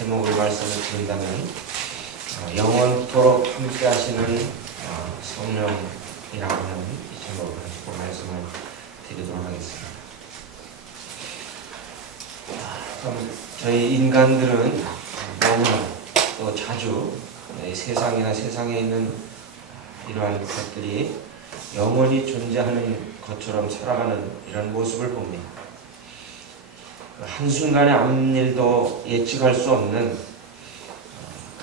제목을 말씀을 드린다면 영원토록 함께 하시는 성령이라고 하는 이 제목을 가지고 말씀을 드리도록 하겠습니다. 저희 인간들은 너무나 또 자주 세상이나 세상에 있는 이러한 것들이 영원히 존재하는 것처럼 살아가는 이런 모습을 봅니다. 한순간에 아무 일도 예측할 수 없는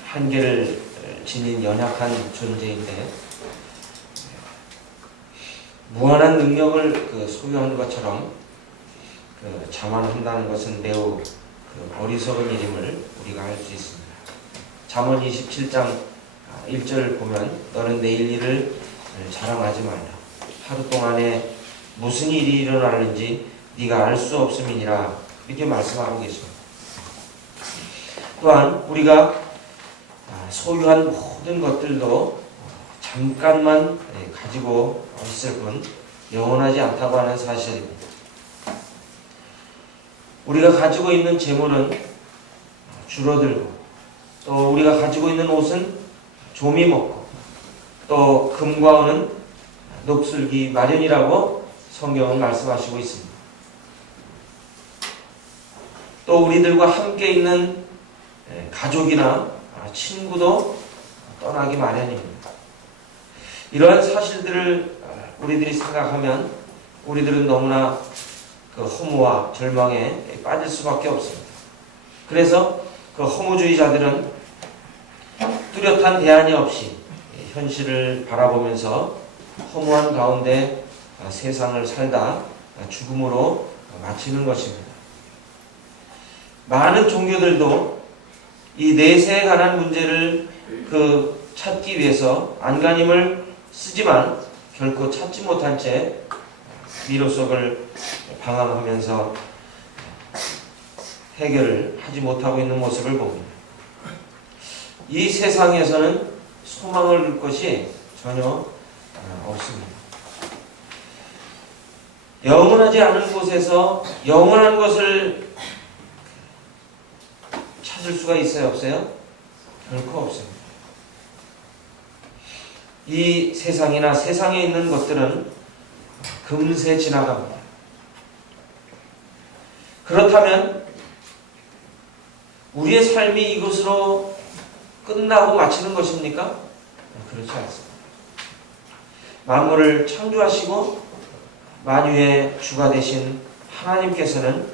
한계를 지닌 연약한 존재인데 무한한 능력을 소유하는 것처럼 자만한다는 것은 매우 어리석은 일임을 우리가 알 수 있습니다. 잠언 27장 1절을 보면 너는 내일 일을 자랑하지 말라. 하루 동안에 무슨 일이 일어나는지 네가 알 수 없음이니라. 이렇게 말씀하고 계십니다. 또한 우리가 소유한 모든 것들도 잠깐만 가지고 있을 뿐 영원하지 않다고 하는 사실입니다. 우리가 가지고 있는 재물은 줄어들고 또 우리가 가지고 있는 옷은 좀이 먹고 또 금과 은은 녹슬기 마련이라고 성경은 말씀하시고 있습니다. 또 우리들과 함께 있는 가족이나 친구도 떠나기 마련입니다. 이러한 사실들을 우리들이 생각하면 우리들은 너무나 허무와 절망에 빠질 수밖에 없습니다. 그래서 허무주의자들은 뚜렷한 대안이 없이 현실을 바라보면서 허무한 가운데 세상을 살다 죽음으로 마치는 것입니다. 많은 종교들도 이 내세에 관한 문제를 찾기 위해서 안간힘을 쓰지만 결코 찾지 못한 채 미로 속을 방황하면서 해결을 하지 못하고 있는 모습을 봅니다. 이 세상에서는 소망을 둘 것이 전혀 없습니다. 영원하지 않은 곳에서 영원한 것을 찾을 수가 있어요? 없어요? 결코 없습니다. 이 세상이나 세상에 있는 것들은 금세 지나갑니다. 그렇다면 우리의 삶이 이것으로 끝나고 마치는 것입니까? 그렇지 않습니다. 만물을 창조하시고 만유의 주가 되신 하나님께서는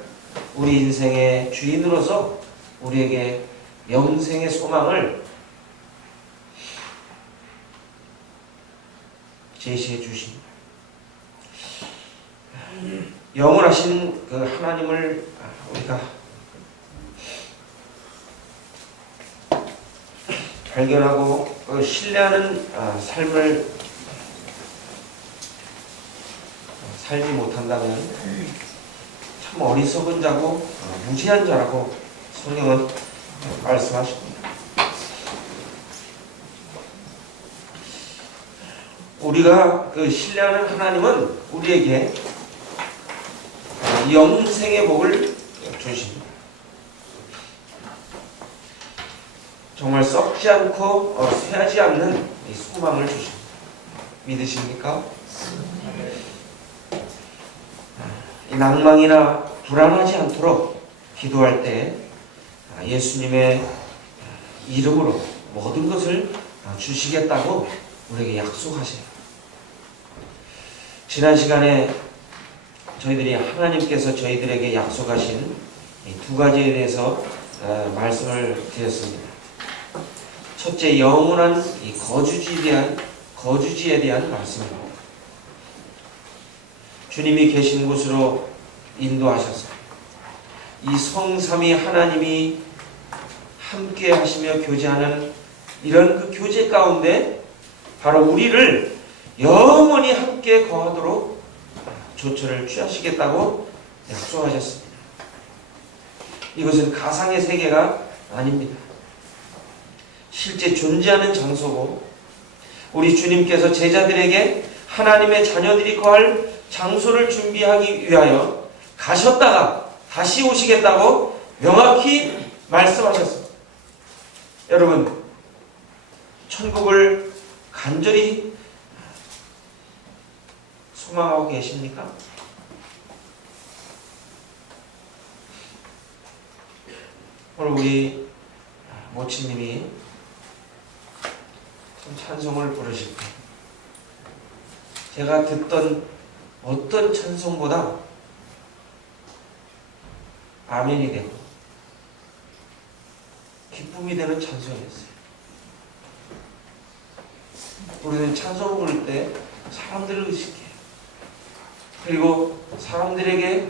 우리 인생의 주인으로서 우리에게 영생의 소망을 제시해 주십니다. 영원하신 하나님을 우리가 발견하고 신뢰하는 삶을 살지 못한다면 참 어리석은 자고 무지한 자라고 성경은 말씀하십니다. 우리가 신뢰하는 하나님은 우리에게 영생의 복을 주십니다. 정말 썩지 않고 쇠하지 않는 이 소망을 주십니다. 믿으십니까? 이 낭망이나 불안하지 않도록 기도할 때 예수님의 이름으로 모든 것을 주시겠다고 우리에게 약속하세요. 지난 시간에 저희들이 하나님께서 저희들에게 약속하신 이 두 가지에 대해서 말씀을 드렸습니다. 첫째, 영원한 이 거주지에 대한 말씀입니다. 주님이 계신 곳으로 인도하셔서 이 성삼위 하나님이 함께 하시며 교제하는 이런 교제 가운데 바로 우리를 영원히 함께 거하도록 조처를 취하시겠다고 약속하셨습니다. 이것은 가상의 세계가 아닙니다. 실제 존재하는 장소고 우리 주님께서 제자들에게 하나님의 자녀들이 거할 장소를 준비하기 위하여 가셨다가 다시 오시겠다고 명확히 말씀하셨습니다. 여러분, 천국을 간절히 소망하고 계십니까? 오늘 우리 모친님이 찬송을 부르실 때 제가 듣던 어떤 찬송보다 아멘이 되고 기쁨이 되는 찬송이었어요. 우리는 찬송을 부를 때 사람들을 의식해요. 그리고 사람들에게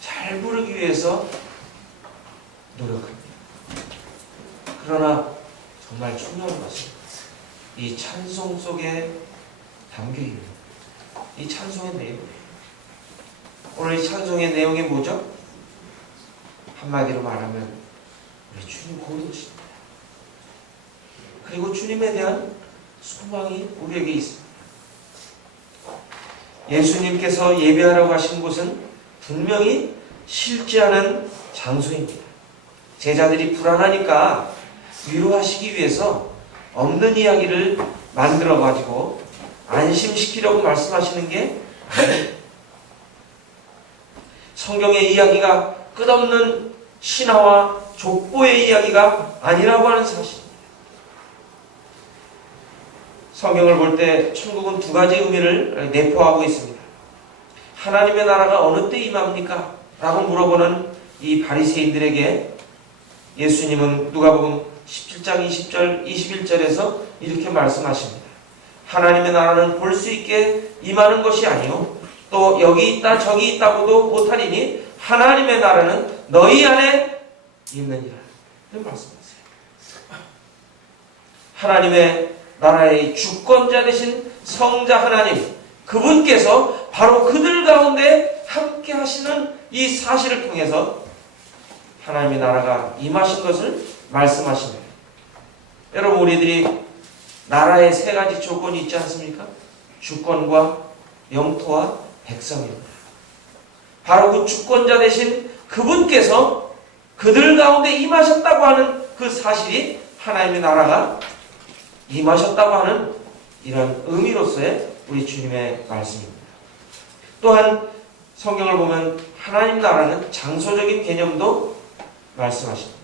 잘 부르기 위해서 노력합니다. 그러나 정말 중요한 것은 이 찬송 속에 담겨있는 이 찬송의 내용이에요. 오늘 이 찬송의 내용이 뭐죠? 한마디로 말하면 우리 주님 고도십니다. 그리고 주님에 대한 소망이 우리에게 있습니다. 예수님께서 예배하라고 하신 곳은 분명히 실제하는 장소입니다. 제자들이 불안하니까 위로하시기 위해서 없는 이야기를 만들어가지고 안심시키려고 말씀하시는 게 아니에요. 성경의 이야기가 끝없는 신화와 족보의 이야기가 아니라고 하는 사실입니다. 성경을 볼 때 천국은 두 가지 의미를 내포하고 있습니다. 하나님의 나라가 어느 때 임합니까? 라고 물어보는 이 바리새인들에게 예수님은 누가복음 17장 20절 21절에서 이렇게 말씀하십니다. 하나님의 나라는 볼 수 있게 임하는 것이 아니요 또 여기 있다 저기 있다고도 못하리니 하나님의 나라는 너희 안에 있느니라. 이렇게 말씀하세요. 하나님의 나라의 주권자 되신 성자 하나님, 그분께서 바로 그들 가운데 함께 하시는 이 사실을 통해서 하나님의 나라가 임하신 것을 말씀하십니다. 여러분, 우리들이 나라의 세 가지 조건이 있지 않습니까? 주권과 영토와 백성입니다. 바로 그 주권자 되신 그분께서 그들 가운데 임하셨다고 하는 그 사실이 하나님의 나라가 임하셨다고 하는 이런 의미로서의 우리 주님의 말씀입니다. 또한 성경을 보면 하나님 나라는 장소적인 개념도 말씀하십니다.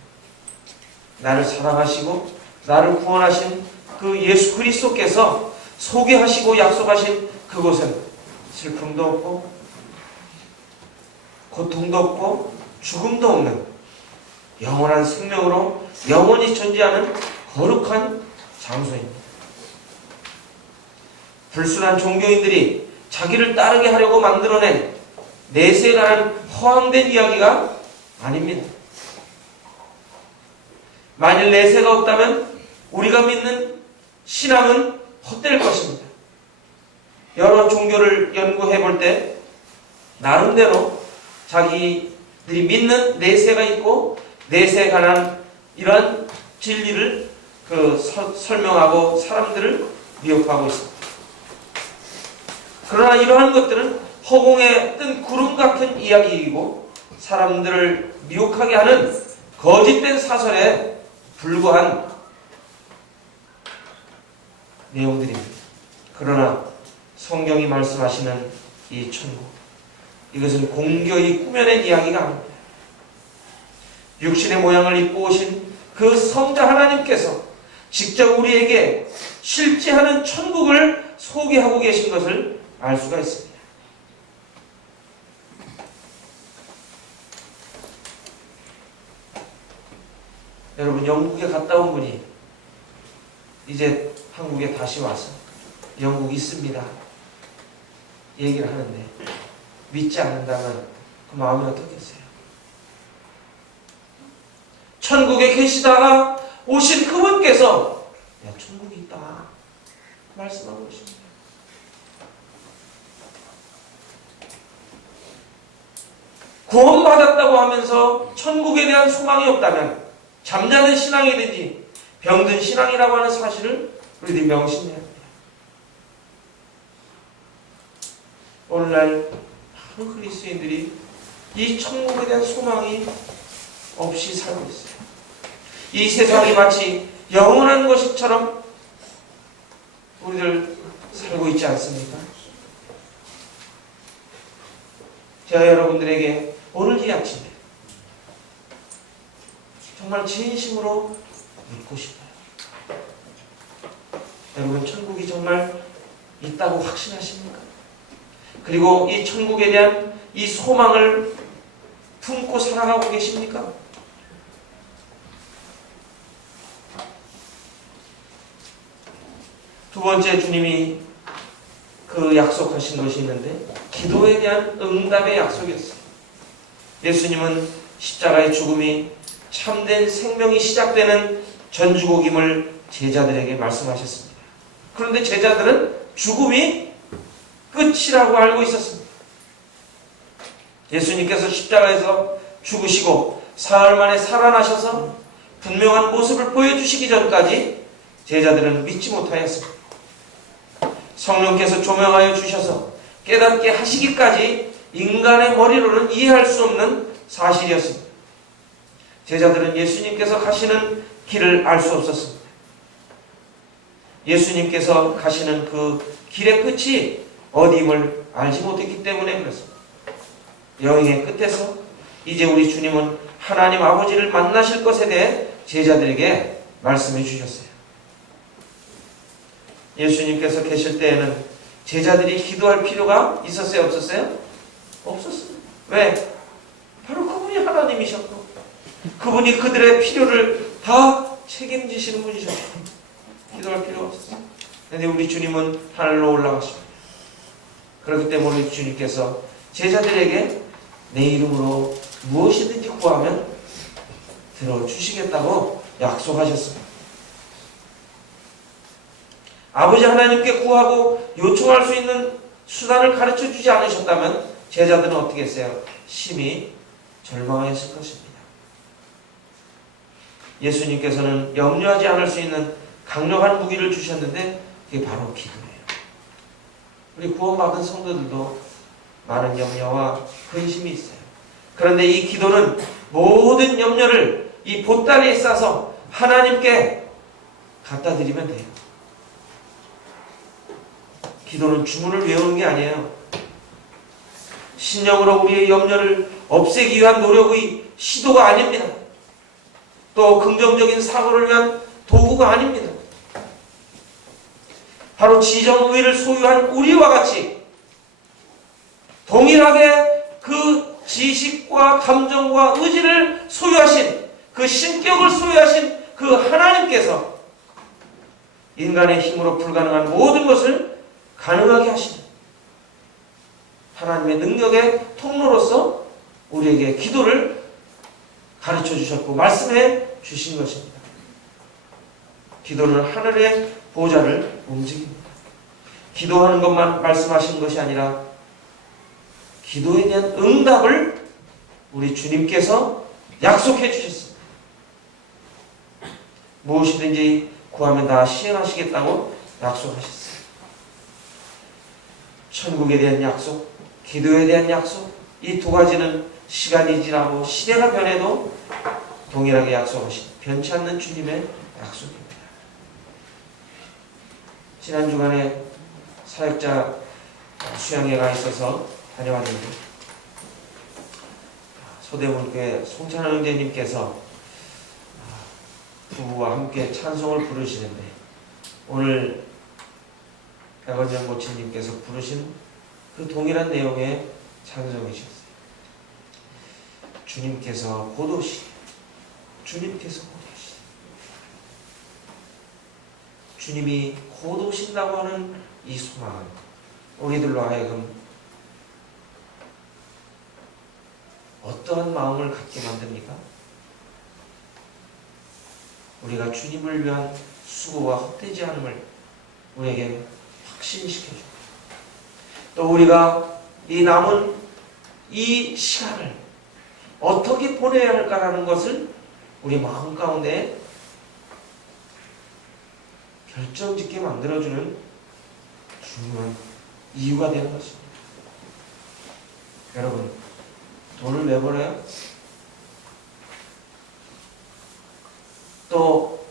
나를 사랑하시고 나를 구원하신 그 예수 그리스도께서 소개하시고 약속하신 그곳은 슬픔도 없고 고통도 없고 죽음도 없는 영원한 생명으로 영원히 존재하는 거룩한 장소입니다. 불순한 종교인들이 자기를 따르게 하려고 만들어낸 내세에 관한 허황된 이야기가 아닙니다. 만일 내세가 없다면 우리가 믿는 신앙은 헛될 것입니다. 여러 종교를 연구해 볼 때 나름대로 자기들이 믿는 내세가 있고 내세에 관한 이러한 진리를 설명하고 사람들을 미혹하고 있습니다. 그러나 이러한 것들은 허공에 뜬 구름 같은 이야기이고 사람들을 미혹하게 하는 거짓된 사설에 불과한 내용들입니다. 그러나 성경이 말씀하시는 이 천국, 이것은 공교히 꾸며낸 이야기가 아닙니다. 육신의 모양을 입고 오신 그 성자 하나님께서 직접 우리에게 실제하는 천국을 소개하고 계신 것을 알 수가 있습니다. 여러분, 영국에 갔다 온 분이 이제 한국에 다시 와서 영국 있습니다 얘기를 하는데 믿지 않는다면 그 마음이 어떻겠어요? 천국에 계시다가 오신 그분께서 야, 천국이 있다 말씀하고 계십니다. 구원받았다고 하면서 천국에 대한 소망이 없다면 잠자는 신앙이든지 병든 신앙이라고 하는 사실을 우리들이 명심해야 합니다. 오늘날 많은 그리스도인들이 이 천국에 대한 소망이 없이 살고 있어요. 이 세상이 마치 영원한 것처럼 우리들 살고 있지 않습니까? 제가 여러분들에게 오늘 이 아침에 정말 진심으로 묻고 싶어요. 여러분, 천국이 정말 있다고 확신하십니까? 그리고 이 천국에 대한 이 소망을 품고 살아가고 계십니까? 두 번째, 주님이 그 약속하신 것이 있는데 기도에 대한 응답의 약속이었어요. 예수님은 십자가의 죽음이 참된 생명이 시작되는 전주곡임을 제자들에게 말씀하셨습니다. 그런데 제자들은 죽음이 끝이라고 알고 있었습니다. 예수님께서 십자가에서 죽으시고 사흘 만에 살아나셔서 분명한 모습을 보여주시기 전까지 제자들은 믿지 못하였습니다. 성령께서 조명하여 주셔서 깨닫게 하시기까지 인간의 머리로는 이해할 수 없는 사실이었습니다. 제자들은 예수님께서 가시는 길을 알 수 없었습니다. 예수님께서 가시는 그 길의 끝이 어디임을 알지 못했기 때문에 그렇습니다. 여행의 끝에서 이제 우리 주님은 하나님 아버지를 만나실 것에 대해 제자들에게 말씀해 주셨어요. 예수님께서 계실 때에는 제자들이 기도할 필요가 있었어요? 없었어요? 없었어요. 왜? 바로 그분이 하나님이셨고 그분이 그들의 필요를 다 책임지시는 분이셨고 기도할 필요가 없었어요. 그런데 우리 주님은 하늘로 올라가십니다. 그렇기 때문에 우리 주님께서 제자들에게 내 이름으로 무엇이든지 구하면 들어주시겠다고 약속하셨습니다. 아버지 하나님께 구하고 요청할 수 있는 수단을 가르쳐 주지 않으셨다면 제자들은 어떻게 했어요? 심히 절망했을 것입니다. 예수님께서는 염려하지 않을 수 있는 강력한 무기를 주셨는데 그게 바로 기도예요. 우리 구원받은 성도들도 많은 염려와 근심이 있어요. 그런데 이 기도는 모든 염려를 이 보따리에 싸서 하나님께 갖다 드리면 돼요. 기도는 주문을 외우는 게 아니에요. 신령으로 우리의 염려를 없애기 위한 노력의 시도가 아닙니다. 또 긍정적인 사고를 위한 도구가 아닙니다. 바로 지정의를 소유한 우리와 같이 동일하게 그 지식과 감정과 의지를 소유하신 그 신격을 소유하신 그 하나님께서 인간의 힘으로 불가능한 모든 것을 가능하게 하시는 하나님의 능력의 통로로서 우리에게 기도를 가르쳐 주셨고 말씀해 주신 것입니다. 기도는 하늘의 보좌를 움직입니다. 기도하는 것만 말씀하신 것이 아니라 기도에 대한 응답을 우리 주님께서 약속해 주셨습니다. 무엇이든지 구하면 다 시행하시겠다고 약속하셨습니다. 천국에 대한 약속, 기도에 대한 약속, 이 두 가지는 시간이 지나고 시대가 변해도 동일하게 약속하신 변치 않는 주님의 약속입니다. 지난 주간에 사역자 수양회가 있어서 다녀왔는데 소대문교회 송찬원 형제님께서 부부와 함께 찬송을 부르시는데 오늘 백원정 모친님께서 부르신 그 동일한 내용의 찬송이셨어요. 주님께서 곧 오시리. 주님께서 곧 오시리. 주님이 곧 오신다고 하는 이 소망은 우리들로 하여금 어떠한 마음을 갖게 만듭니까? 우리가 주님을 위한 수고와 헛되지 않음을 우리에게 확신시켜줍니다. 또 우리가 이 남은 이 시간을 어떻게 보내야 할까라는 것을 우리 마음 가운데 결정짓게 만들어주는 중요한 이유가 되는 것입니다. 여러분, 돈을 왜 벌어요? 또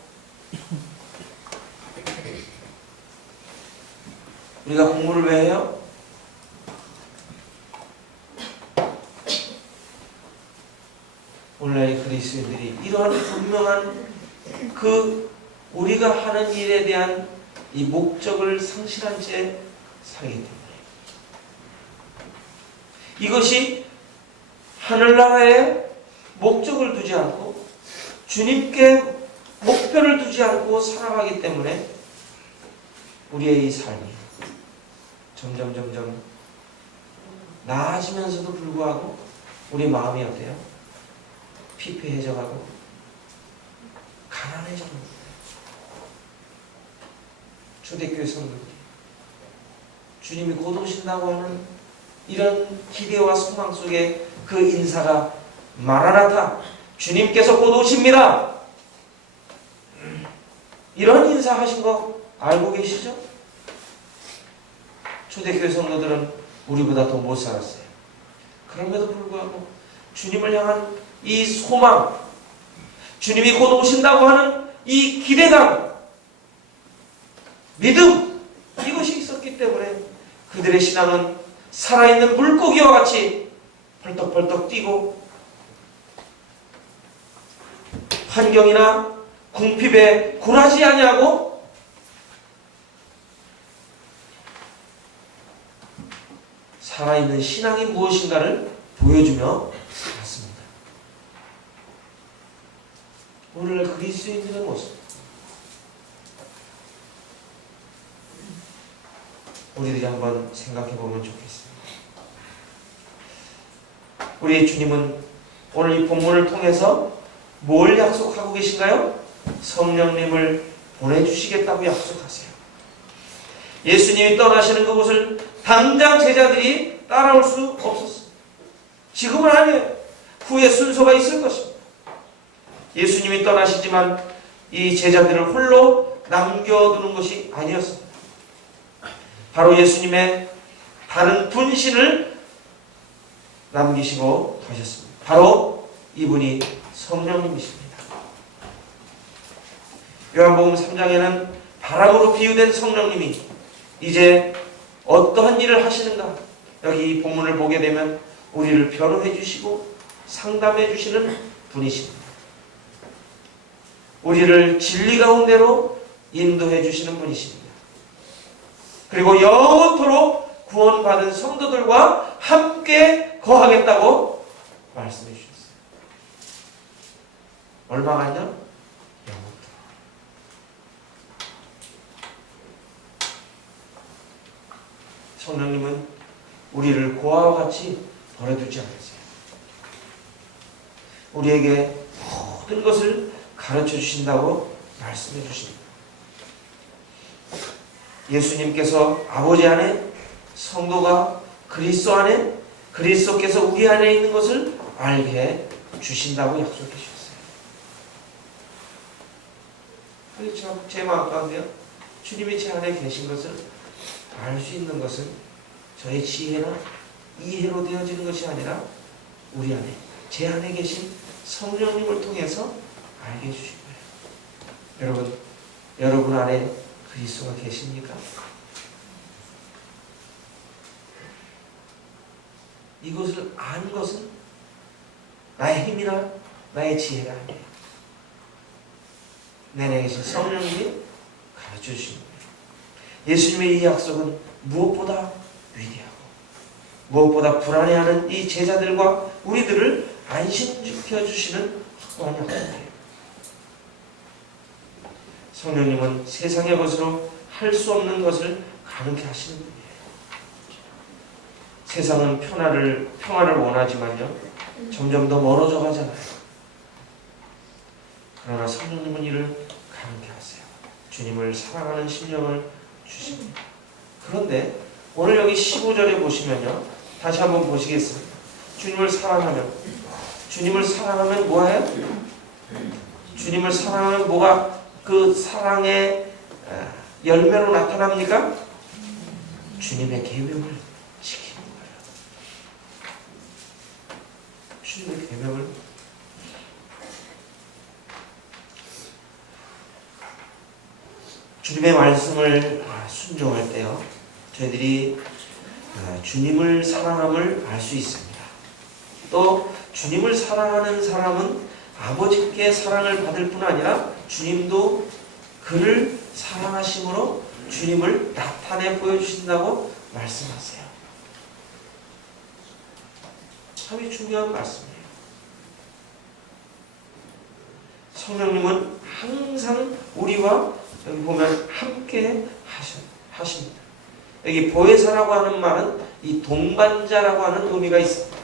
우리가 공부를 왜 해요? 오늘날 그리스도인들이 이러한 분명한 우리가 하는 일에 대한 이 목적을 상실한 채 살기 때문에 이것이 하늘나라에 목적을 두지 않고 주님께 목표를 두지 않고 살아가기 때문에 우리의 이 삶이 점점 나아지면서도 불구하고 우리 마음이 어때요? 피폐해져가고 가난해져가는 거예요. 초대교회 성도들이 주님이 곧 오신다고 하는 이런 기대와 소망 속에 그 인사가 마라나타, 주님께서 곧 오십니다. 이런 인사하신 거 알고 계시죠? 초대교회 성도들은 우리보다 더 못 살았어요. 그럼에도 불구하고 주님을 향한 이 소망, 주님이 곧 오신다고 하는 이 기대감, 믿음, 이것이 있었기 때문에 그들의 신앙은 살아있는 물고기와 같이 벌떡벌떡 뛰고 환경이나 궁핍에 굴하지 아니하고 살아있는 신앙이 무엇인가를 보여주며 살았습니다. 오늘날 그리스도인들의 모습, 우리들이 한번 생각해 보면 좋겠습니다. 우리 주님은 오늘 이 본문을 통해서 뭘 약속하고 계신가요? 성령님을 보내주시겠다고 약속하세요. 예수님이 떠나시는 그곳을 당장 제자들이 따라올 수 없었어요. 지금은 아니에요. 후에 순서가 있을 것입니다. 예수님이 떠나시지만 이 제자들을 홀로 남겨두는 것이 아니었습니다. 바로 예수님의 다른 분신을 남기시고 가셨습니다. 바로 이분이 성령님이십니다. 요한복음 3장에는 바람으로 비유된 성령님이 이제 어떠한 일을 하시는가, 여기 이 본문을 보게 되면 우리를 변호해 주시고 상담해 주시는 분이십니다. 우리를 진리 가운데로 인도해 주시는 분이십니다. 그리고 영원토록 구원받은 성도들과 함께 거하겠다고 말씀해 주셨어요. 얼마간요? 영원토록. 성령님은 우리를 고아와 같이 버려두지 않으세요. 우리에게 모든 것을 가르쳐 주신다고 말씀해 주십니다. 예수님께서 아버지 안에, 성도가 그리스도 안에, 그리스도께서 우리 안에 있는 것을 알게 해 주신다고 약속해 주셨어요. 제 마음 가운데요, 주님이 제 안에 계신 것을 알 수 있는 것은 저의 지혜나 이해로 되어지는 것이 아니라 우리 안에, 제 안에 계신 성령님을 통해서 알게 해주신 거예요. 여러분 안에 그리스도가 계십니까? 이것을 아는 것은 나의 힘이나 나의 지혜가 아니에요. 내 안에 계신 성령님이 가르쳐 주신 거예요. 예수님의 이 약속은 무엇보다 위대하고 무엇보다 불안해하는 이 제자들과 우리들을 안심시켜 주시는 확고한 약속이에요. 성령님은 세상의 것으로 할 수 없는 것을 가능케 하시는 분이에요. 세상은 평화를 원하지만요, 점점 더 멀어져 가잖아요. 그러나 성령님은 이를 가능케 하세요. 주님을 사랑하는 심령을 주십니다. 그런데 오늘 여기 15절에 보시면요, 다시 한번 보시겠습니다. 주님을 사랑하면 뭐예요? 주님을 사랑하면 뭐가 그 사랑의 열매로 나타납니까? 주님의 계명을 지키는 거예요. 주님의 계명을. 주님의 말씀을 순종할 때요, 저희들이 주님을 사랑함을 알 수 있습니다. 또 주님을 사랑하는 사람은 아버지께 사랑을 받을 뿐 아니라 주님도 그를 사랑하심으로 주님을 나타내 보여주신다고 말씀하세요. 참이 중요한 말씀이에요. 성령님은 항상 우리와 여기 보면 함께 하십니다. 여기 보혜사라고 하는 말은 이 동반자라고 하는 의미가 있습니다.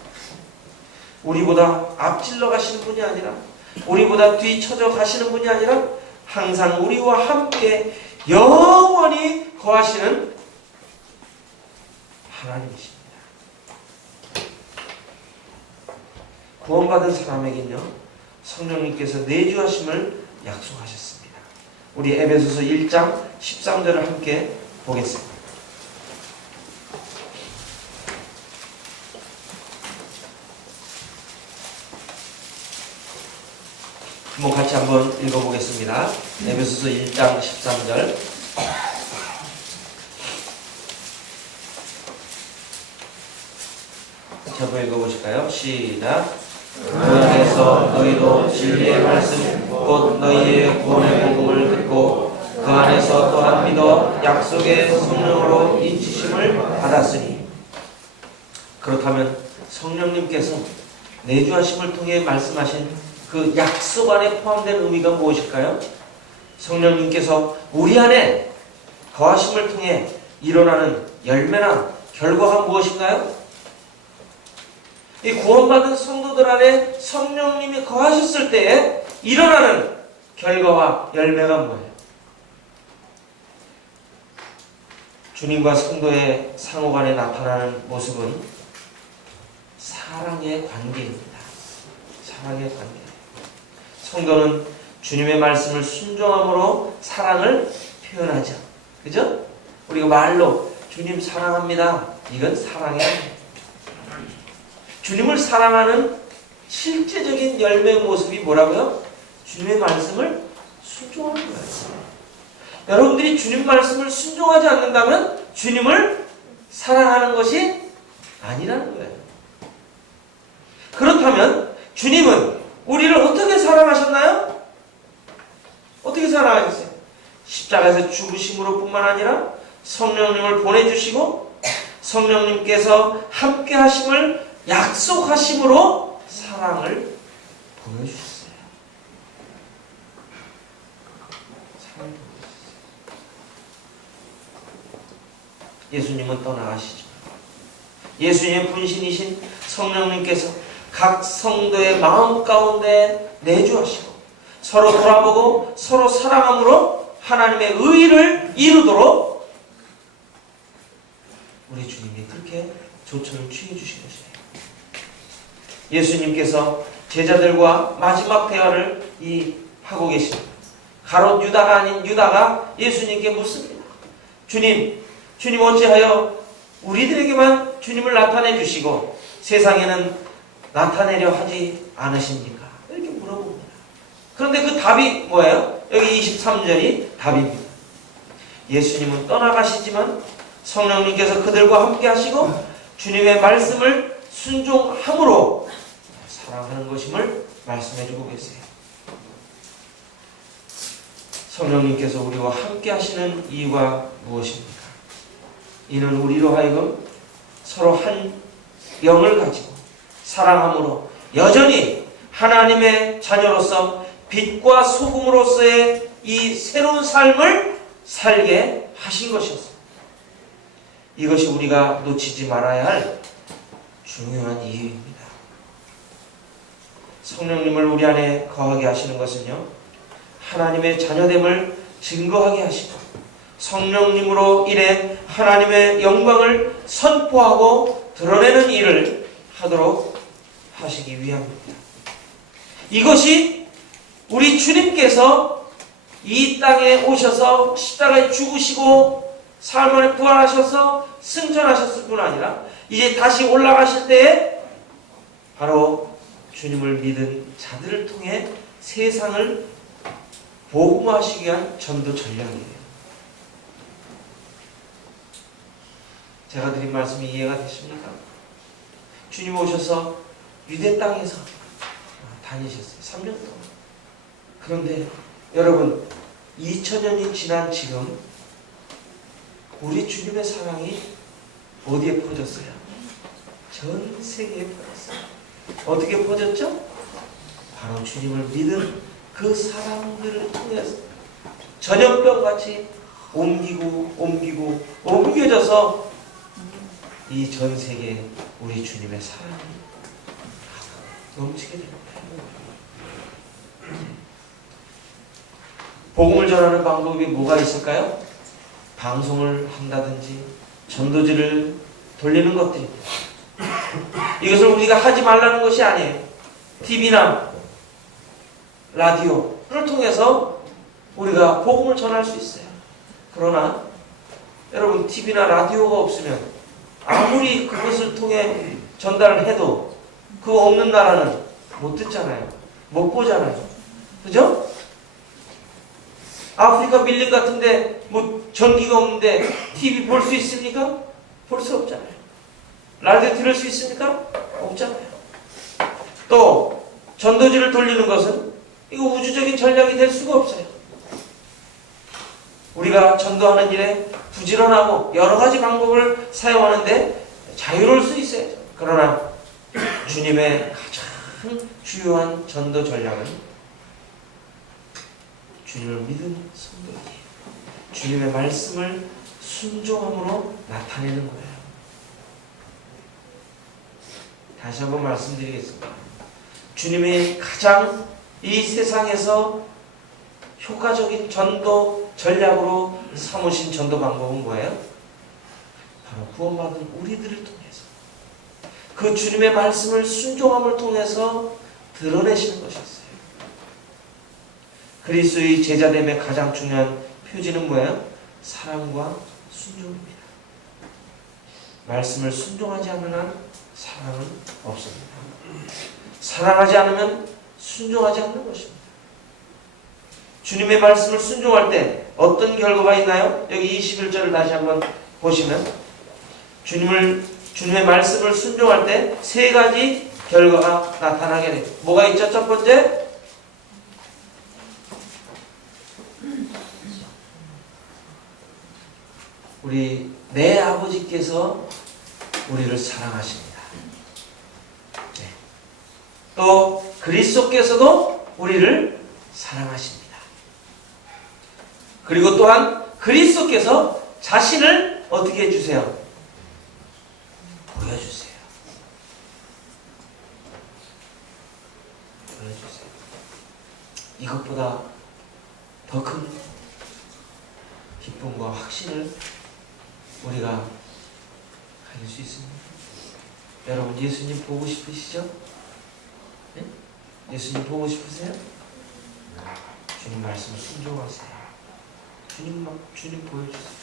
우리보다 앞질러 가시는 분이 아니라, 우리보다 뒤처져 가시는 분이 아니라 항상 우리와 함께 영원히 거하시는 하나님이십니다. 구원받은 사람에게는요, 성령님께서 내주하심을 약속하셨습니다. 우리 에베소서 1장 13절을 함께 보겠습니다. 같이 한번 읽어보겠습니다. 에베소서 1장 13절. 저도 읽어보실까요? 시작. 그 안에서 너희도 진리의 말씀 곧 너희의 구원의 복음을 듣고 그 안에서 또한 믿어 약속의 성령으로 인치심을 받았으니. 그렇다면 성령님께서 내주하심을 통해 말씀하신 그 약속 안에 포함된 의미가 무엇일까요? 성령님께서 우리 안에 거하심을 통해 일어나는 열매나 결과가 무엇인가요? 이 구원받은 성도들 안에 성령님이 거하셨을 때에 일어나는 결과와 열매가 뭐예요? 주님과 성도의 상호간에 나타나는 모습은 사랑의 관계입니다. 사랑의 관계. 성도는 주님의 말씀을 순종함으로 사랑을 표현하죠. 그죠? 우리가 말로 주님 사랑합니다. 이건 사랑이 아니에요. 주님을 사랑하는 실제적인 열매의 모습이 뭐라고요? 주님의 말씀을 순종하는 거예요. 여러분들이 주님 말씀을 순종하지 않는다면 주님을 사랑하는 것이 아니라는 거예요. 그렇다면 주님은 우리를 어떻게 사랑하셨나요? 어떻게 사랑하셨어요? 십자가에서 죽으심으로 뿐만 아니라 성령님을 보내주시고 성령님께서 함께 하심을 약속하심으로 사랑을 보여주셨어요. 사랑을 보여주셨어요. 예수님은 떠나가시죠. 예수님의 분신이신 성령님께서 각 성도의 마음 가운데 내주하시고 서로 돌아보고 서로 사랑함으로 하나님의 의를 이루도록 우리 주님이 그렇게 조처를 취해 주신 것이에요. 예수님께서 제자들과 마지막 대화를 하고 계십니다. 가롯 유다가 아닌 유다가 예수님께 묻습니다. 주님 어찌하여 우리들에게만 주님을 나타내 주시고 세상에는 나타내려 하지 않으십니까? 이렇게 물어봅니다. 그런데 그 답이 뭐예요? 여기 23절이 답입니다. 예수님은 떠나가시지만 성령님께서 그들과 함께 하시고 주님의 말씀을 순종함으로 사랑하는 것임을 말씀해주고 계세요. 성령님께서 우리와 함께 하시는 이유가 무엇입니까? 이는 우리로 하여금 서로 한 영을 가지고 사랑함으로 여전히 하나님의 자녀로서 빛과 소금으로서의 이 새로운 삶을 살게 하신 것이었습니다. 이것이 우리가 놓치지 말아야 할 중요한 이유입니다. 성령님을 우리 안에 거하게 하시는 것은요, 하나님의 자녀됨을 증거하게 하시고 성령님으로 인해 하나님의 영광을 선포하고 드러내는 일을 하도록 하시기 위함입니다. 이것이 우리 주님께서 이 땅에 오셔서 십자가에 죽으시고 사흘 만에 부활하셔서 승천하셨을 뿐 아니라 이제 다시 올라가실 때에 바로 주님을 믿은 자들을 통해 세상을 복음화하시기 위한 전도 전략이에요. 제가 드린 말씀이 이해가 되십니까? 주님 오셔서 유대 땅에서 다니셨어요. 3년 동안. 그런데 여러분 2000년이 지난 지금 우리 주님의 사랑이 어디에 퍼졌어요? 전 세계에 퍼졌어요. 어떻게 퍼졌죠? 바로 주님을 믿은 그 사람들을 통해서 전염병같이 옮겨져서 이 전 세계에 우리 주님의 사랑이 넘치게 됩니다. 복음을 전하는 방법이 뭐가 있을까요? 방송을 한다든지 전도지를 돌리는 것들입니다. 이것을 우리가 하지 말라는 것이 아니에요. TV나 라디오를 통해서 우리가 복음을 전할 수 있어요. 그러나 여러분 TV나 라디오가 없으면 아무리 그것을 통해 전달을 해도 그거 없는 나라는 못 듣잖아요. 못 보잖아요. 그죠? 아프리카 밀림 같은데 뭐 전기가 없는데 TV 볼 수 있습니까? 볼 수 없잖아요. 라디오 들을 수 있습니까? 없잖아요. 또 전도지를 돌리는 것은 이거 우주적인 전략이 될 수가 없어요. 우리가 전도하는 일에 부지런하고 여러 가지 방법을 사용하는데 자유로울 수 있어요. 그러나 주님의 가장 주요한 전도 전략은 주님을 믿은 성도이에요. 주님의 말씀을 순종함으로 나타내는 거예요. 다시 한번 말씀드리겠습니다. 주님이 가장 이 세상에서 효과적인 전도 전략으로 삼으신 전도 방법은 뭐예요? 바로 구원받은 우리들을 통해서 그 주님의 말씀을 순종함을 통해서 드러내시는 것이었어요. 그리스도의 제자됨의 가장 중요한 표지는 뭐예요? 사랑과 순종입니다. 말씀을 순종하지 않는 한 사랑은 없습니다. 사랑하지 않으면 순종하지 않는 것입니다. 주님의 말씀을 순종할 때 어떤 결과가 있나요? 여기 21절을 다시 한번 보시면 주님의 말씀을 순종할 때 세 가지 결과가 나타나게 됩니다. 뭐가 있죠? 첫 번째, 우리 내 아버지께서 우리를 사랑하십니다. 네. 또 그리스도께서도 우리를 사랑하십니다. 그리고 또한 그리스도께서 자신을 어떻게 해주세요? 보여주세요. 보여주세요. 이것보다 더 큰 기쁨과 확신을 우리가 가질 수 있습니다. 여러분 예수님 보고 싶으시죠? 네? 예수님 보고 싶으세요? 주님 말씀을 순종하세요. 주님 보여주세요.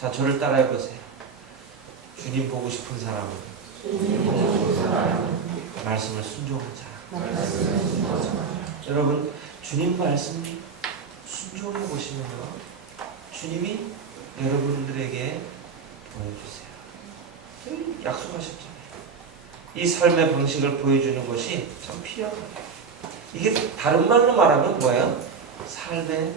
자, 저를 따라해 보세요. 주님 보고 싶은 사람은 말씀을 순종한 사람. 여러분 주님 말씀 순종해 보시면요, 주님이 여러분들에게 보여주세요. 약속하셨잖아요. 이 삶의 방식을 보여주는 것이 참 필요한 거예요. 이게 다른 말로 말하면 뭐예요? 삶의 간증입니다.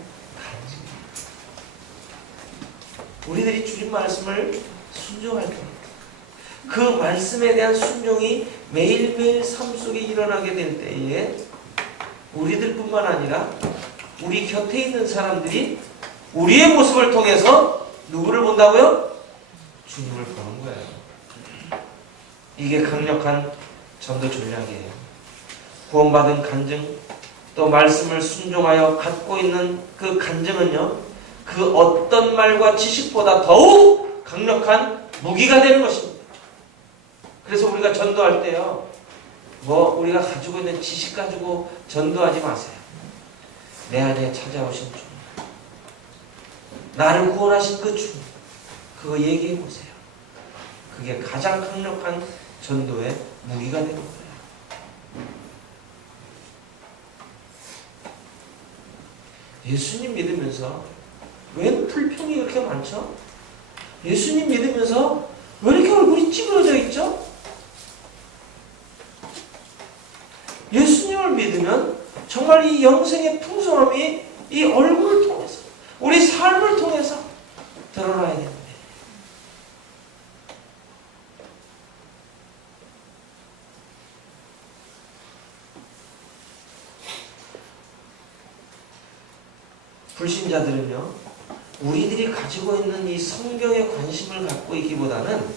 우리들이 주님 말씀을 순종할 때 그 말씀에 대한 순종이 매일매일 삶 속에 일어나게 될 때에 우리들뿐만 아니라 우리 곁에 있는 사람들이 우리의 모습을 통해서 누구를 본다고요? 주님을 보는 거예요. 이게 강력한 전도 전략이에요. 구원받은 간증, 또 말씀을 순종하여 갖고 있는 그 간증은요, 그 어떤 말과 지식보다 더욱 강력한 무기가 되는 것입니다. 그래서 우리가 전도할 때요, 우리가 가지고 있는 지식 가지고 전도하지 마세요. 내 안에 찾아오신 주, 나를 구원하신 그 주, 그거 얘기해 보세요. 그게 가장 강력한 전도의 무기가 되는 거예요. 예수님 믿으면서 왜 불평이 그렇게 많죠? 예수님 믿으면서 왜 이렇게 얼굴이 찌그러져 있죠? 예수님을 믿으면 정말 이 영생의 풍성함이 이 얼굴을 통해서, 우리 삶을 통해서 드러나야 됩니다. 불신자들은요, 우리들이 가지고 있는 이 성경에 관심을 갖고 있기보다는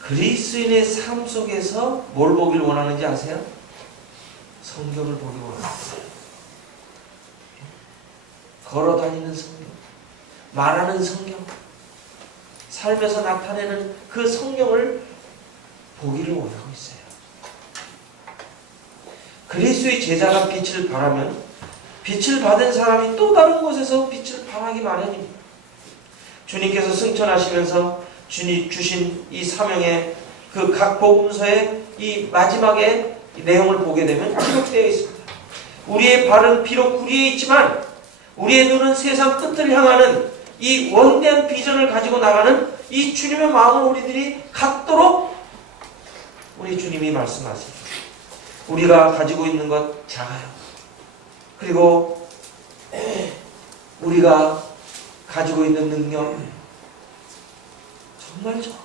그리스도인의 삶 속에서 뭘 보길 원하는지 아세요? 성경을 보기 원합니다. 걸어다니는 성경, 말하는 성경, 삶에서 나타내는 그 성경을 보기를 원하고 있어요. 그리스도의 제자가 빛을 발하면 빛을 받은 사람이 또 다른 곳에서 빛을 발하기 마련입니다. 주님께서 승천하시면서 주신 이 사명의 그 각 복음서의 이 마지막에 이 내용을 보게 되면 기록되어 있습니다. 우리의 발은 비록 구리에 있지만 우리의 눈은 세상 끝을 향하는 이 원대한 비전을 가지고 나가는 이 주님의 마음을 우리들이 갖도록 우리 주님이 말씀하십니다. 우리가 가지고 있는 것 작아요. 그리고 우리가 가지고 있는 능력 정말 적어요.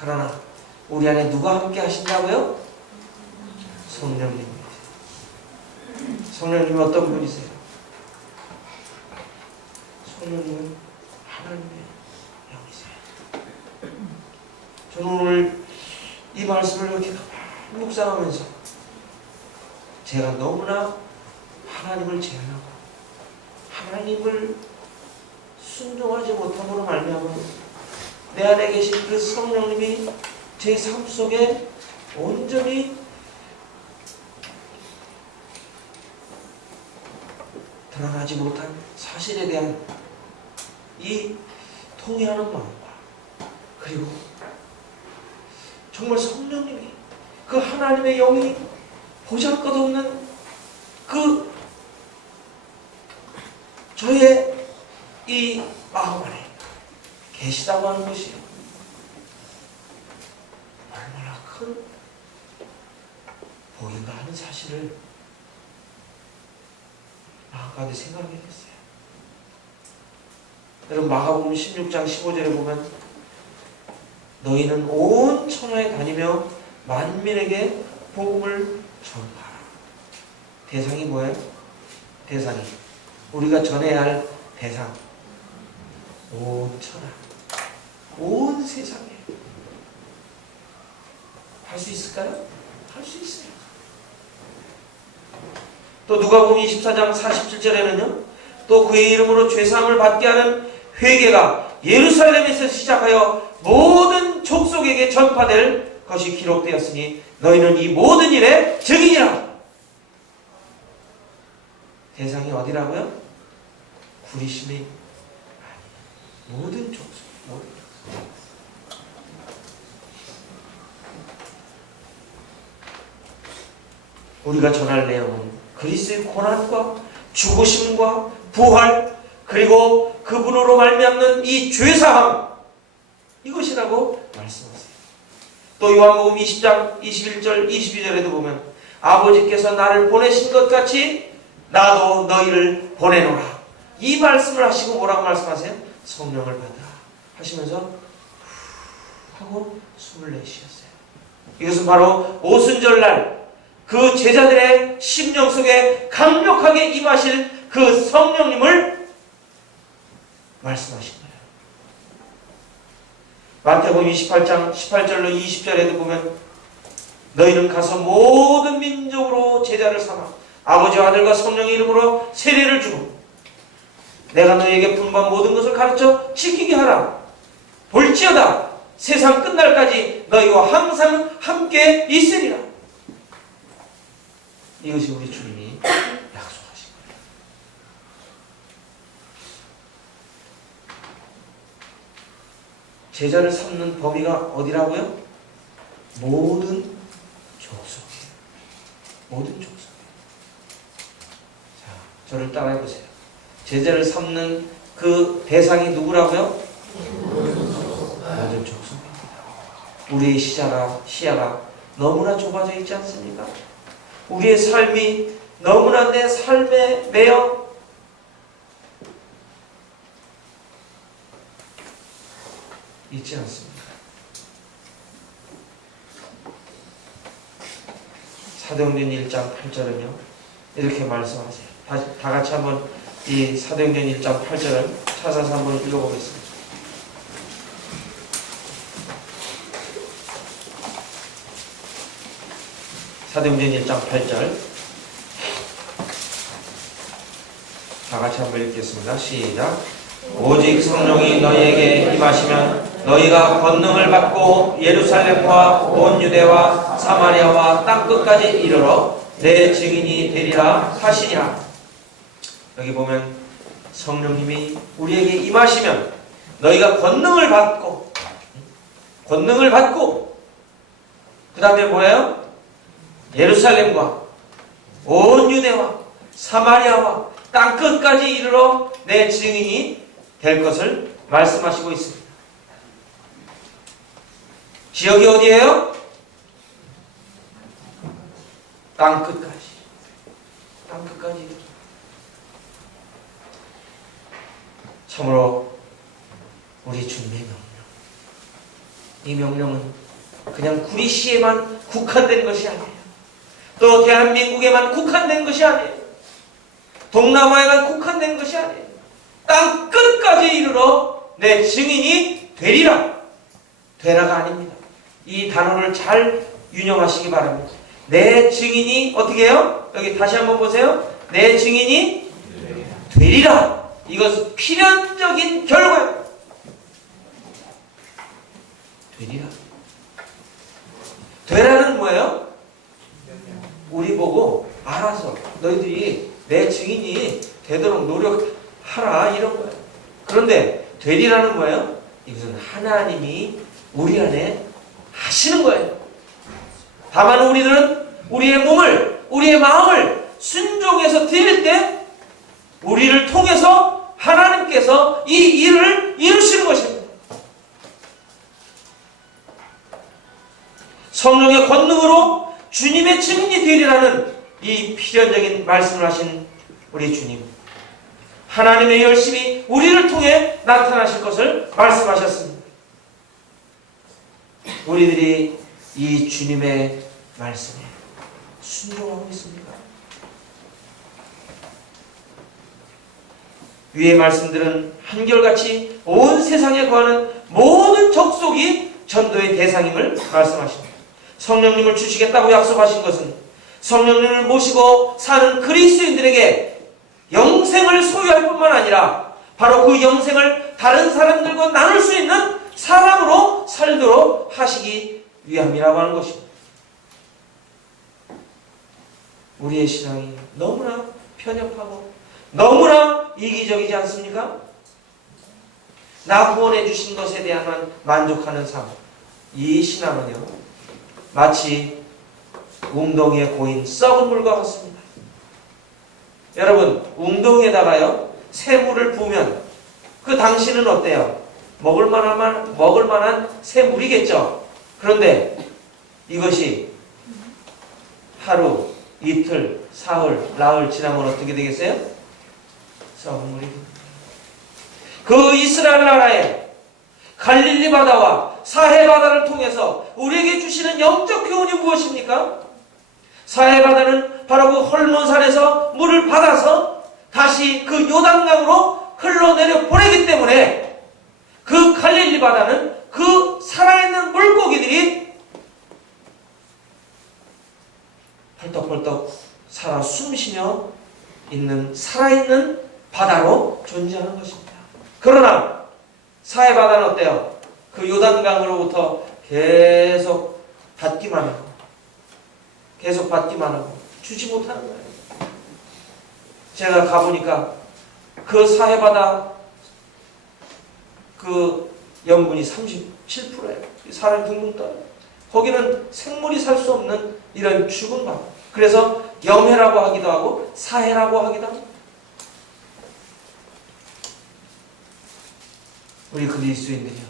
그러나 우리 안에 누가 함께 하신다고요? 성령님입니다. 성령님은 어떤 분이세요? 성령님은 하나님의 영이세요. 저는 오늘 이 말씀을 이렇게 묵상하면서 제가 너무나 하나님을 제한하고 하나님을 순종하지 못함으로 말미암아 내 안에 계신 그 성령님이 제 삶 속에 온전히 드러나지 못한 사실에 대한 이 통회하는 마음과 그리고 정말 성령님이 그 하나님의 영이 보잘것없는 그 저의 이 마음 안에 계시다고 하는 것이 얼마나 큰 복인가 하는 사실을 마음가운데 생각하게 됐어요. 여러분 마가복음 16장 15절에 보면 너희는 온 천하에 다니며 만민에게 복음을 전하라. 대상이 뭐예요? 대상이 우리가 전해야 할 대상 온 천하 온 세상에 할 수 있을까요? 할 수 있어요. 또 누가복음 24장 47절에는요 또 그의 이름으로 죄사함을 받게 하는 회개가 예루살렘에서 시작하여 모든 족속에게 전파될 것이 기록되었으니 너희는 이 모든 일의 증인이라. 대상이 어디라고요? 구리심이 모든 족속, 모든 족속. 우리가 전할 내용은 그리스도의 고난과 죽으심과 부활 그리고 그분으로 말미암는 이 죄사함 이것이라고 말씀하세요. 또 요한복음 20장 21절 22절에도 보면 아버지께서 나를 보내신 것 같이 나도 너희를 보내노라. 이 말씀을 하시고 뭐라고 말씀하세요? 성령을 받으라 하시면서 하고 숨을 내쉬었어요. 이것은 바로 오순절날 그 제자들의 심령 속에 강력하게 임하실 그 성령님을 말씀하신 거예요. 마태복음 28장 18절로 20절에도 보면 너희는 가서 모든 민족으로 제자를 삼아 아버지와 아들과 성령의 이름으로 세례를 주고 내가 너희에게 분부한 모든 것을 가르쳐 지키게 하라. 볼지어다 세상 끝날까지 너희와 항상 함께 있으리라. 이것이 우리 주님이 약속하신 거예요. 제자를 삼는 범위가 어디라고요? 모든 족속이에요. 모든 족속이에요. 자, 저를 따라해 보세요. 제자를 삼는 그 대상이 누구라고요? 모든 족속입니다. 우리의 시야가 너무나 좁아져 있지 않습니까? 우리의 삶이 너무나 내 삶에 매여 있지 않습니까? 사도행전 1장 8절은요 이렇게 말씀하세요. 다 같이 한번 이 사도행전 1장 8절을 찾아서 한번 읽어보겠습니다. 사도행전 1장 8절 다 같이 한번 읽겠습니다. 시작. 오직 성령이 너희에게 임하시면 너희가 권능을 받고 예루살렘과 온 유대와 사마리아와 땅끝까지 이르러 내 증인이 되리라 하시니라. 여기 보면 성령님이 우리에게 임하시면 너희가 권능을 받고 그 다음에 뭐예요? 예루살렘과 온 유대와 사마리아와 땅끝까지 이르러 내 증인이 될 것을 말씀하시고 있습니다. 지역이 어디예요? 땅끝까지. 참으로 우리 주님의 명령. 이 명령은 그냥 구리시에만 국한된 것이 아니에요. 또 대한민국에만 국한된 것이 아니에요. 동남아에만 국한된 것이 아니에요. 땅 끝까지 이르러 내 증인이 되리라. 되라가 아닙니다. 이 단어를 잘 유념하시기 바랍니다. 내 증인이 어떻게 해요? 여기 다시 한번 보세요. 내 증인이 되리라. 이것은 필연적인 결과예요. 되라는 뭐예요? 우리 보고 알아서 너희들이 내 증인이 되도록 노력하라 이런 거예요. 그런데 되리라는 뭐예요? 이것은 하나님이 우리 안에 하시는 거예요. 다만 우리들은 우리의 몸을, 우리의 마음을 순종해서 드릴 때 우리를 통해서 하나님께서 이 일을 이루시는 것입니다. 성령의 권능으로 주님의 증인이 되리라는 이 필연적인 말씀을 하신 우리 주님. 하나님의 열심이 우리를 통해 나타나실 것을 말씀하셨습니다. 우리들이 이 주님의 말씀에 순종하고 있습니까? 위의 말씀들은 한결같이 온 세상에 거하는 모든 족속이 전도의 대상임을 말씀하십니다. 성령님을 주시겠다고 약속하신 것은 성령님을 모시고 사는 그리스도인들에게 영생을 소유할 뿐만 아니라 바로 그 영생을 다른 사람들과 나눌 수 있는 사람으로 살도록 하시기 위함이라고 하는 것입니다. 우리의 신앙이 너무나 편협하고 너무나 이기적이지 않습니까? 나 구원해 주신 것에 대한 만족하는 삶. 이 신앙은요 마치 웅덩이에 고인 썩은 물과 같습니다. 여러분 웅덩이에다가요 새물을 부으면 그 당시는 어때요? 먹을 만한 새물이겠죠. 그런데 이것이 하루, 이틀, 사흘, 나흘 지나면 어떻게 되겠어요? 썩은 물이 됩니다. 그 이스라엘 나라에 갈릴리 바다와 사해 바다를 통해서 우리에게 주시는 영적 교훈이 무엇입니까? 사해 바다는 바로 그 헐몬산에서 물을 받아서 다시 그 요단강으로 흘러내려 보내기 때문에 그 갈릴리 바다는 그 살아있는 물고기들이 펄떡펄떡 살아 숨쉬며 있는 살아있는 바다로 존재하는 것입니다. 그러나 사해 바다는 어때요? 그 요단강으로부터 계속 받기만 하고 주지 못하는 거예요. 제가 가보니까 그 사해 바다 그 염분이 37%예요. 사람이 둥둥 떠요. 거기는 생물이 살 수 없는 이런 죽은 바다. 그래서 염해라고 하기도 하고 사해라고 하기도 합니다. 우리 그리스도인들이요,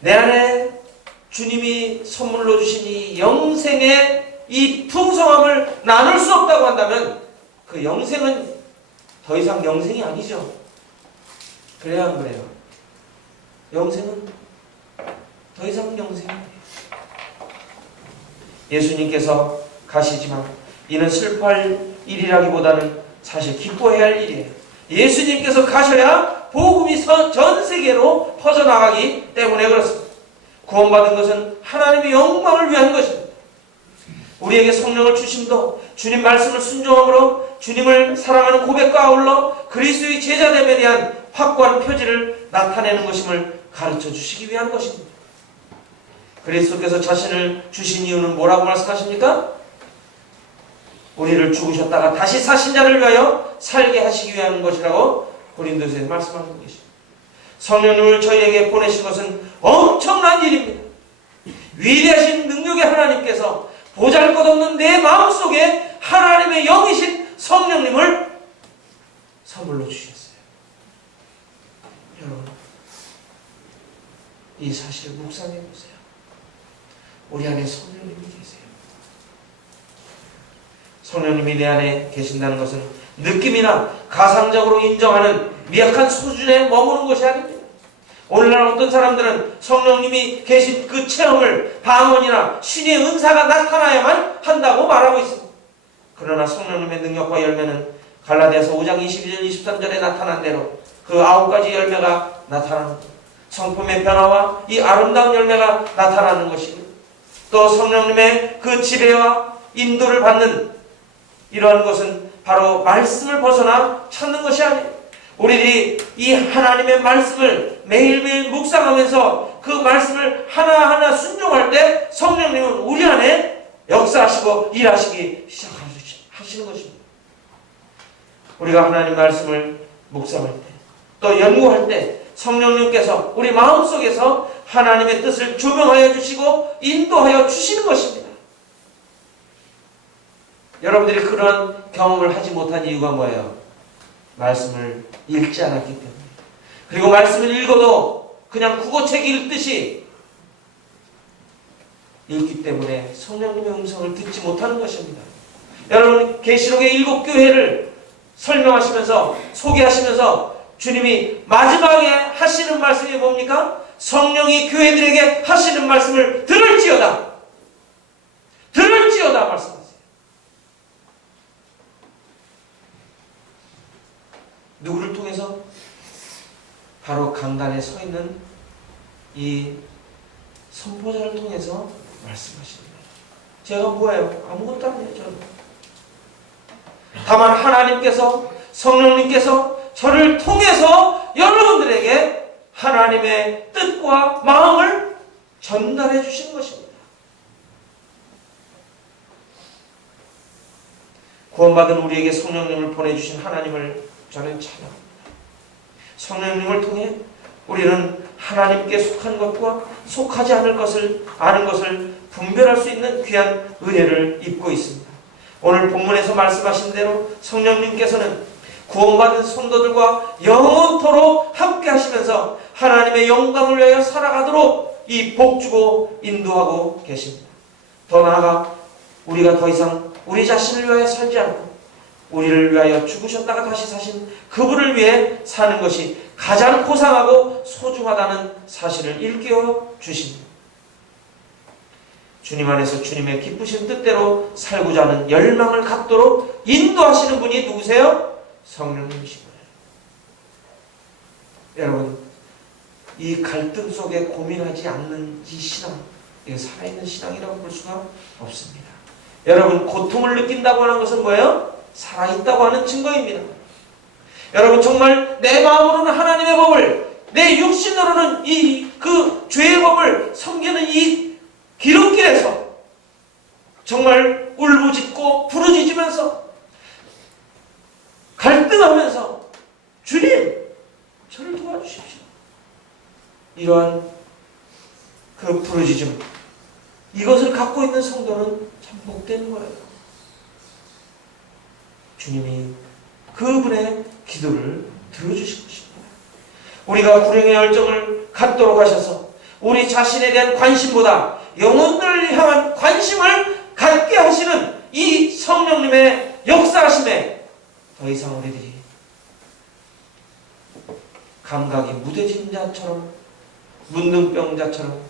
내 안에 주님이 선물로 주신 이 영생의 이 풍성함을 나눌 수 없다고 한다면 그 영생은 더 이상 영생이 아니죠. 그래야 안 그래요? 영생은 더 이상 영생이 아니에요. 예수님께서 가시지만 이는 슬퍼할 일이라기보다는 사실 기뻐해야 할 일이에요. 예수님께서 가셔야 복음이 전 세계로 퍼져나가기 때문에 그렇습니다. 구원받은 것은 하나님의 영광을 위한 것입니다. 우리에게 성령을 주심도 주님 말씀을 순종함으로 주님을 사랑하는 고백과 아울러 그리스도의 제자됨에 대한 확고한 표지를 나타내는 것임을 가르쳐 주시기 위한 것입니다. 그리스도께서 자신을 주신 이유는 뭐라고 말씀하십니까? 우리를 죽으셨다가 다시 사신 자를 위하여 살게 하시기 위한 것이라고 고린도서에 말씀하는 것입니다. 성령님을 저희에게 보내신 것은 엄청난 일입니다. 위대하신 능력의 하나님께서 보잘것없는 내 마음속에 하나님의 영이신 성령님을 선물로 주셨어요. 여러분, 이 사실을 묵상해 보세요. 우리 안에 성령님이 계세요. 성령님이 내 안에 계신다는 것은 느낌이나 가상적으로 인정하는 미약한 수준에 머무는 것이 아닙니다. 오늘날 어떤 사람들은 성령님이 계신 그 체험을 방언이나 신의 은사가 나타나야만 한다고 말하고 있습니다. 그러나 성령님의 능력과 열매는 갈라디아서 5장 22절 23절에 나타난 대로 그 9가지 열매가 나타나는 것, 성품의 변화와 이 아름다운 열매가 나타나는 것이고, 또 성령님의 그 지배와 인도를 받는 이러한 것은 바로 말씀을 벗어나 찾는 것이 아니에요. 우리들이 이 하나님의 말씀을 매일매일 묵상하면서 그 말씀을 하나하나 순종할 때 성령님은 우리 안에 역사하시고 일하시기 시작하시는 것입니다. 우리가 하나님 말씀을 묵상할 때, 또 연구할 때 성령님께서 우리 마음속에서 하나님의 뜻을 조명하여 주시고 인도하여 주시는 것입니다. 여러분들이 그런 경험을 하지 못한 이유가 뭐예요? 말씀을 읽지 않았기 때문에. 그리고 말씀을 읽어도 그냥 국어책 읽듯이 읽기 때문에 성령님의 음성을 듣지 못하는 것입니다. 여러분, 계시록의 7교회를 설명하시면서 소개하시면서 주님이 마지막에 하시는 말씀이 뭡니까? 성령이 교회들에게 하시는 말씀을 들을지어다 말씀하세요. 누구를 통해서? 바로 강단에 서 있는 이 선포자를 통해서 말씀하십니다. 제가 뭐예요? 아무것도 아니에요. 저는. 다만 하나님께서, 성령님께서 저를 통해서 여러분들에게 하나님의 뜻과 마음을 전달해 주신 것입니다. 구원받은 우리에게 성령님을 보내주신 하나님을 저는 찬양합니다. 성령님을 통해 우리는 하나님께 속한 것과 속하지 않을 것을 아는 것을 분별할 수 있는 귀한 은혜를 입고 있습니다. 오늘 본문에서 말씀하신 대로 성령님께서는 구원받은 성도들과 영원토록 함께 하시면서 하나님의 영광을 위하여 살아가도록 이 복주고 인도하고 계십니다. 더 나아가 우리가 더 이상 우리 자신을 위하여 살지 않고 우리를 위하여 죽으셨다가 다시 사신 그분을 위해 사는 것이 가장 고상하고 소중하다는 사실을 일깨워 주십니다. 주님 안에서 주님의 기쁘신 뜻대로 살고자 하는 열망을 갖도록 인도하시는 분이 누구세요? 성령님이신 거예요. 여러분, 이 갈등 속에 고민하지 않는 이 신앙, 이게 살아있는 신앙이라고 볼 수가 없습니다. 여러분, 고통을 느낀다고 하는 것은 뭐예요? 살아있다고 하는 증거입니다. 여러분, 정말 내 마음으로는 하나님의 법을, 내 육신으로는 그 죄의 법을 섬기는 이 기름길에서 정말 울부짖고 부르짖으면서 갈등하면서 주님, 저를 도와주십시오. 이러한 그 부르짖음, 이것을 갖고 있는 성도는 참 복된 거예요. 주님이 그분의 기도를 들어주신 것입니다. 우리가 구령의 열정을 갖도록 하셔서 우리 자신에 대한 관심보다 영혼들을 향한 관심을 갖게 하시는 이 성령님의 역사하심에 더 이상 우리들이 감각이 무뎌진 자처럼 문둥병자처럼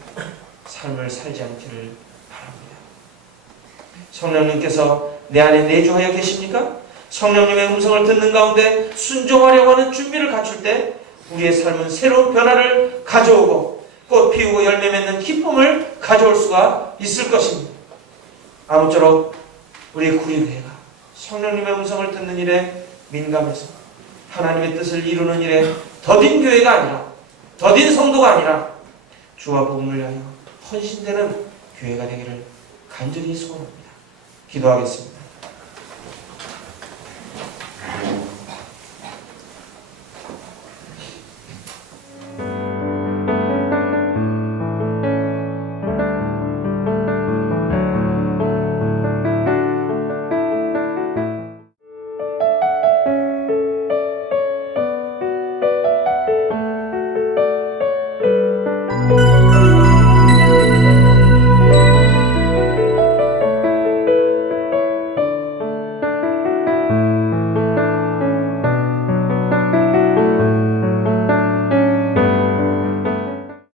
삶을 살지 않기를 바랍니다. 성령님께서 내 안에 내주하여 계십니까? 성령님의 음성을 듣는 가운데 순종하려고 하는 준비를 갖출 때 우리의 삶은 새로운 변화를 가져오고 꽃 피우고 열매 맺는 기쁨을 가져올 수가 있을 것입니다. 아무쪼록 우리 구리교회가 성령님의 음성을 듣는 일에 민감해서 하나님의 뜻을 이루는 일에 더딘 교회가 아니라, 더딘 성도가 아니라 주와 복음을 위하여 헌신되는 교회가 되기를 간절히 소원합니다. 기도하겠습니다.